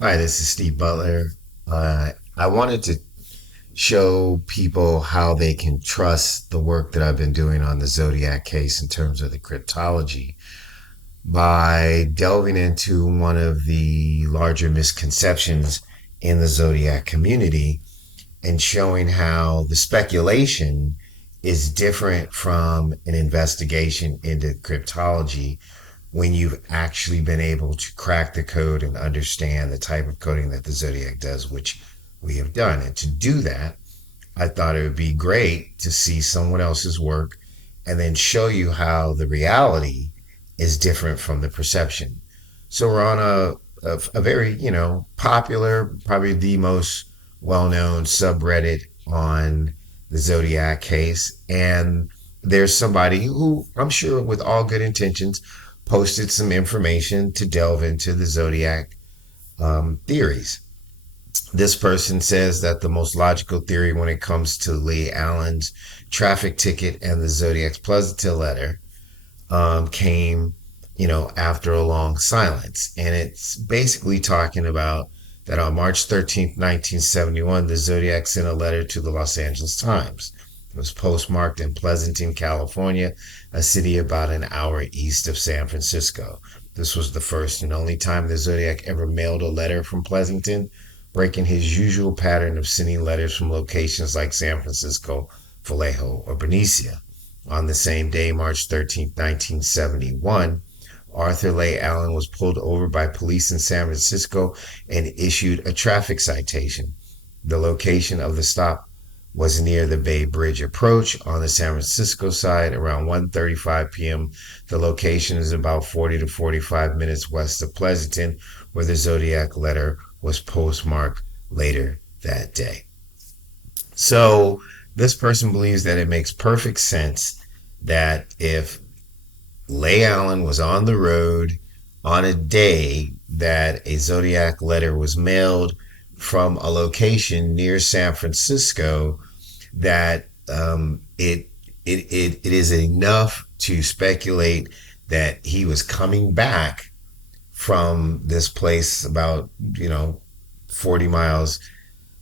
Hi, this is Steve Butler. I wanted to show people how they can trust the work that I've been doing on the Zodiac case in terms of the cryptology by delving into one of the larger misconceptions in the Zodiac community and showing how the speculation is different from an investigation into cryptology when you've actually been able to crack the code and understand the type of coding that the Zodiac does, which we have done. And to do that, I thought it would be great to see someone else's work and then show you how the reality is different from the perception. So we're on a very, popular, probably the most well known subreddit on the Zodiac case. And there's somebody who I'm sure, with all good intentions, posted some information to delve into the Zodiac theories. This person says that the most logical theory when it comes to Lee Allen's traffic ticket and the Zodiac's Pleasanton letter came, after a long silence. And it's basically talking about that on March 13th, 1971, the Zodiac sent a letter to the Los Angeles Times. It was postmarked in Pleasanton, California, a city about an hour east of San Francisco. This was the first and only time the Zodiac ever mailed a letter from Pleasanton, breaking his usual pattern of sending letters from locations like San Francisco, Vallejo, or Benicia. On the same day, March 13th, 1971, Arthur Leigh Allen was pulled over by police in San Francisco and issued a traffic citation. The location of the stop was near the Bay Bridge approach on the San Francisco side around 1:35 p.m. The location is about 40 to 45 minutes west of Pleasanton, where the Zodiac letter was postmarked later that day. So this person believes that it makes perfect sense that if Leigh Allen was on the road on a day that a Zodiac letter was mailed from a location near San Francisco, that it is enough to speculate that he was coming back from this place about 40 miles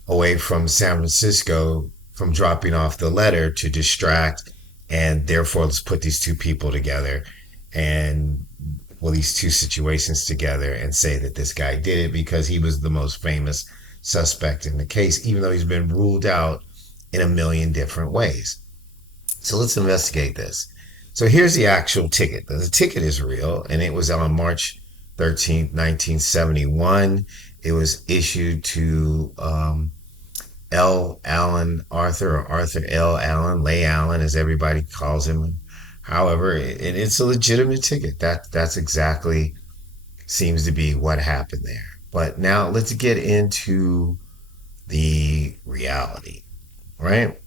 away from San Francisco from dropping off the letter to distract, and therefore let's put these two people together and these two situations together and say that this guy did it because he was the most famous suspect in the case, even though he's been ruled out in a million different ways. So let's investigate this. So here's the actual ticket. The ticket is real, and it was on March 13th, 1971. It was issued to L. Allen Arthur, or Arthur L. Allen, Leigh Allen, as everybody calls him. However, it's a legitimate ticket. That's exactly seems to be what happened there. But now let's get into the reality, right?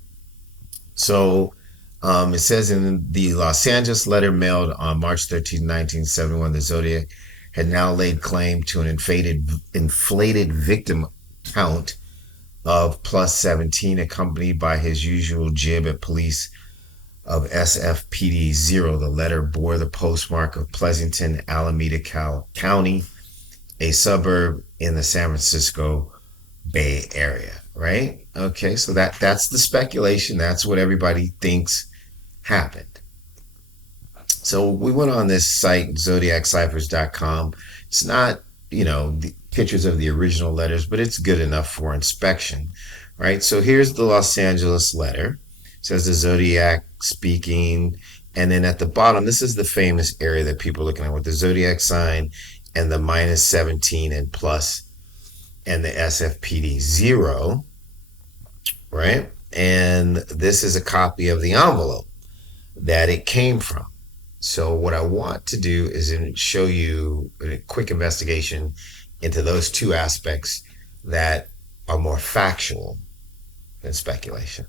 So it says in the Los Angeles letter mailed on March 13th, 1971, the Zodiac had now laid claim to an inflated victim count of plus 17, accompanied by his usual jib at police of SFPD 0. The letter bore the postmark of Pleasanton, Alameda County, a suburb in the San Francisco Bay Area, right? Okay, so that's the speculation. That's what everybody thinks happened. So we went on this site, zodiacciphers.com. It's not, the pictures of the original letters, but it's good enough for inspection, right? So here's the Los Angeles letter. It says the Zodiac speaking. And then at the bottom, this is the famous area that people are looking at with the Zodiac sign and the minus 17 and plus and the SFPD 0, right? And this is a copy of the envelope that it came from. So what I want to do is show you a quick investigation into those two aspects that are more factual than speculation.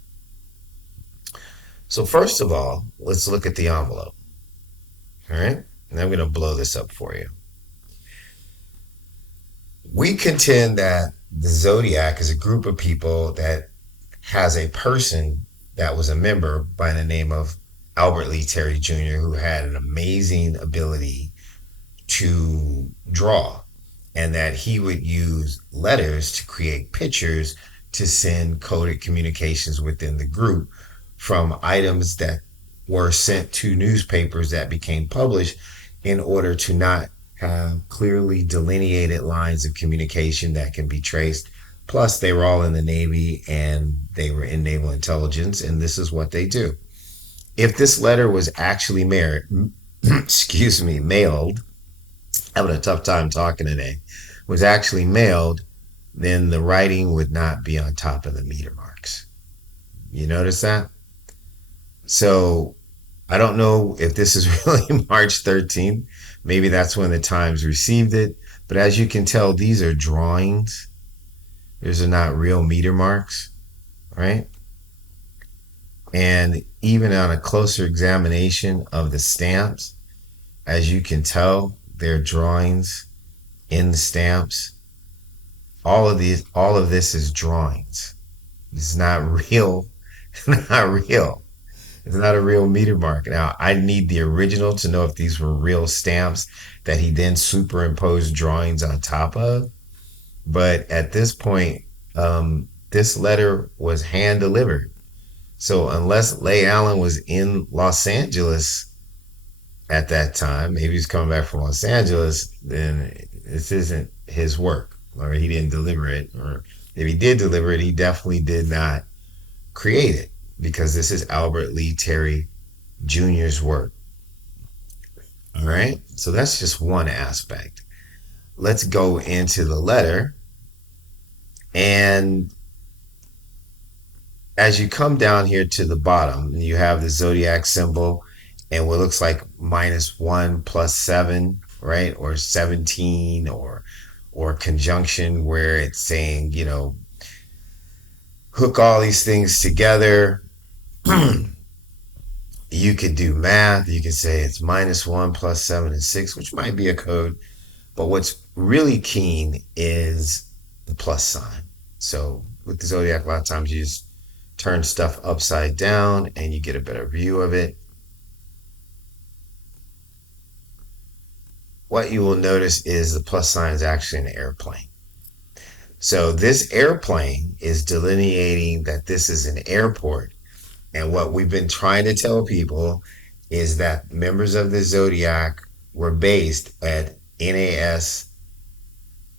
So first of all, let's look at the envelope. All right? And I'm going to blow this up for you. We contend that the Zodiac is a group of people that has a person that was a member by the name of Albert Lee Terry Jr., who had an amazing ability to draw. and that he would use letters to create pictures to send coded communications within the group from items that were sent to newspapers that became published in order to not have clearly delineated lines of communication that can be traced. Plus, they were all in the Navy and they were in naval intelligence, and this is what they do. If this letter was actually mailed, having a tough time talking today, was actually mailed, then the writing would not be on top of the meter marks. You notice that? So I don't know if this is really March 13th. Maybe that's when the Times received it. But as you can tell, these are drawings. These are not real meter marks, right? And even on a closer examination of the stamps, as you can tell, they're drawings in the stamps. All of this is drawings. It's not real. Not real. It's not a real meter mark. Now, I need the original to know if these were real stamps that he then superimposed drawings on top of. But at this point, this letter was hand delivered. So unless Leigh Allen was in Los Angeles at that time, maybe he's coming back from Los Angeles, then this isn't his work, or he didn't deliver it, or if he did deliver it, he definitely did not create it, because this is Albert Lee Terry Jr.'s work. All right, so that's just one aspect. Let's go into the letter, and as you come down here to the bottom, you have the zodiac symbol and what looks like -1 plus 7, right? Or 17, or conjunction where it's saying, hook all these things together. You could do math. You could say it's -1 plus 7 is 6, which might be a code. But what's really keen is the plus sign. So with the zodiac, a lot of times you just turn stuff upside down and you get a better view of it. What you will notice is the plus sign is actually an airplane. So this airplane is delineating that this is an airport. And what we've been trying to tell people is that members of the Zodiac were based at NAS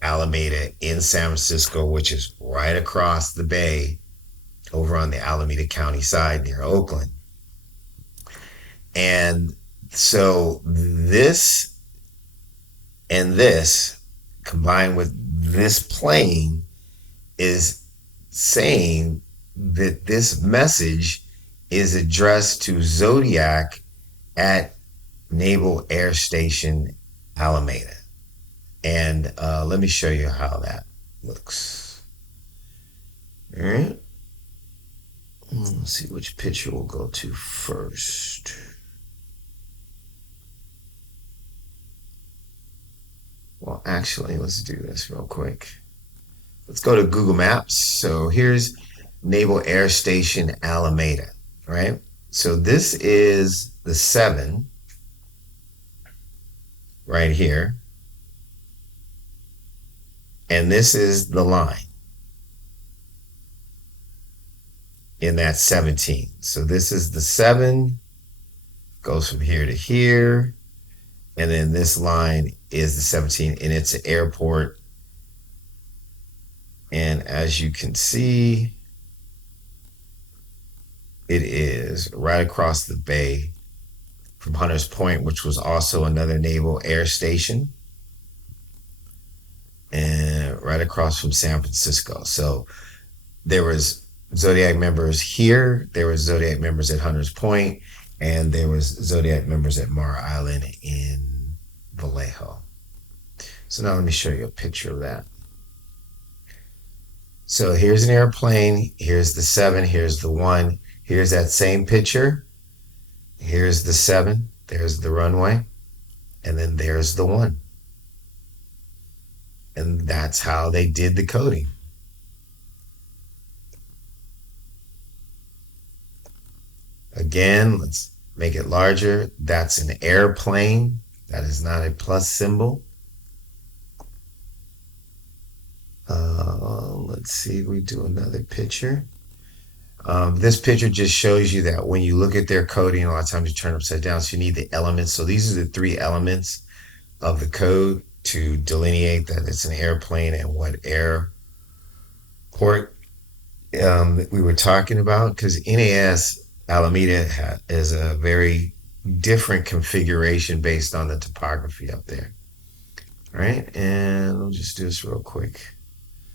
Alameda in San Francisco, which is right across the bay over on the Alameda County side near Oakland. And so this and this combined with this plane is saying that this message is addressed to Zodiac at Naval Air Station Alameda. And let me show you how that looks. All right. Let's see which picture we'll go to first. Well, actually, let's do this real quick. Let's go to Google Maps. So here's Naval Air Station Alameda, right? So this is the 7 right here. And this is the line in that 17. So this is the 7, goes from here to here. And then this line is the 17, and it's an airport. And as you can see, it is right across the bay from Hunters Point, which was also another naval air station, and right across from San Francisco. So there was Zodiac members here, there was Zodiac members at Hunters Point, and there was Zodiac members at Mare Island in Vallejo. So now let me show you a picture of that. So here's an airplane, here's the 7, here's the 1, here's that same picture, here's the 7, there's the runway, and then there's the 1. And that's how they did the coding. Again, let's make it larger. That's an airplane. That is not a plus symbol. Let's see, we do another picture. This picture just shows you that when you look at their coding, a lot of times you turn upside down. So you need the elements. So these are the three elements of the code to delineate that it's an airplane and what airport we were talking about. Because NAS Alameda is a very different configuration based on the topography up there. All right, and we'll just do this real quick.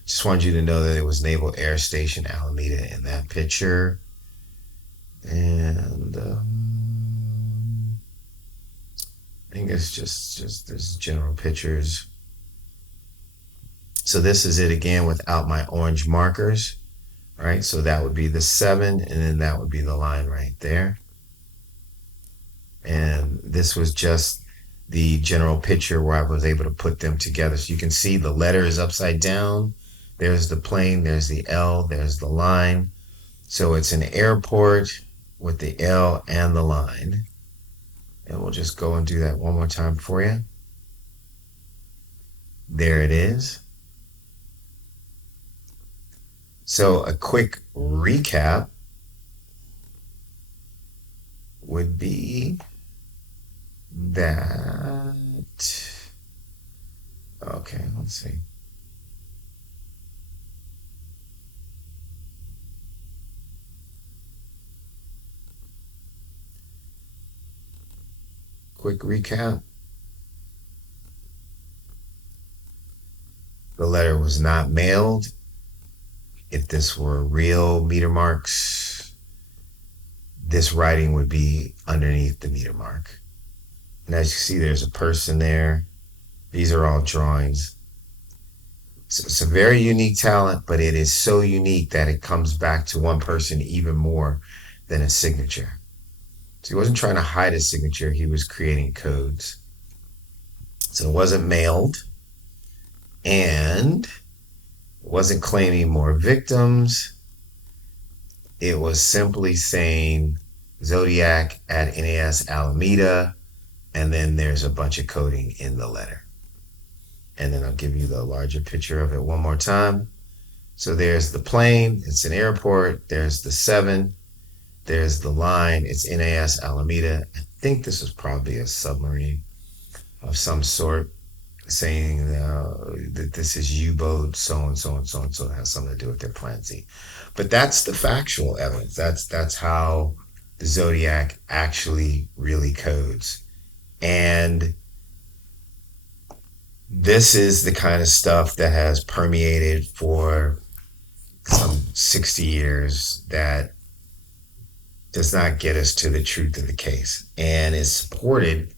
Just wanted you to know that it was Naval Air Station Alameda in that picture. And I think it's just there's general pictures. So this is it again without my orange markers, right? So that would be the 7, and then that would be the line right there. And this was just the general picture where I was able to put them together. So you can see the letter is upside down. There's the plane, there's the L, there's the line. So it's an airport with the L and the line. And we'll just go and do that one more time for you. There it is. So a quick recap would be that. Okay, let's see. Quick recap. The letter was not mailed. If this were real meter marks, this writing would be underneath the meter mark. And as you see, there's a person there. These are all drawings. So it's a very unique talent, but it is so unique that it comes back to one person even more than a signature. So he wasn't trying to hide his signature. He was creating codes. So it wasn't mailed, and it wasn't claiming more victims. It was simply saying Zodiac at NAS Alameda, and then there's a bunch of coding in the letter. And then I'll give you the larger picture of it one more time. So there's the plane, it's an airport. There's the 7, there's the line, it's NAS Alameda. I think this is probably a submarine of some sort, saying that this is U-boat, so and so and so and so. It has something to do with their Plan Z. But that's the factual evidence. That's how the Zodiac actually really codes. And this is the kind of stuff that has permeated for some 60 years that does not get us to the truth of the case, and is supported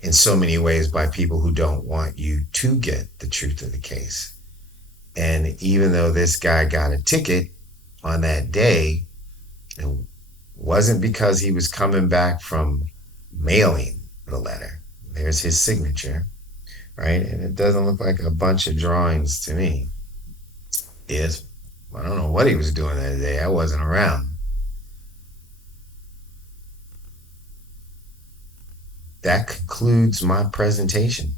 in so many ways by people who don't want you to get the truth of the case. And even though this guy got a ticket on that day, it wasn't because he was coming back from mailing the letter. There's his signature, right? And it doesn't look like a bunch of drawings to me. I don't know what he was doing that day. I wasn't around. That concludes my presentation.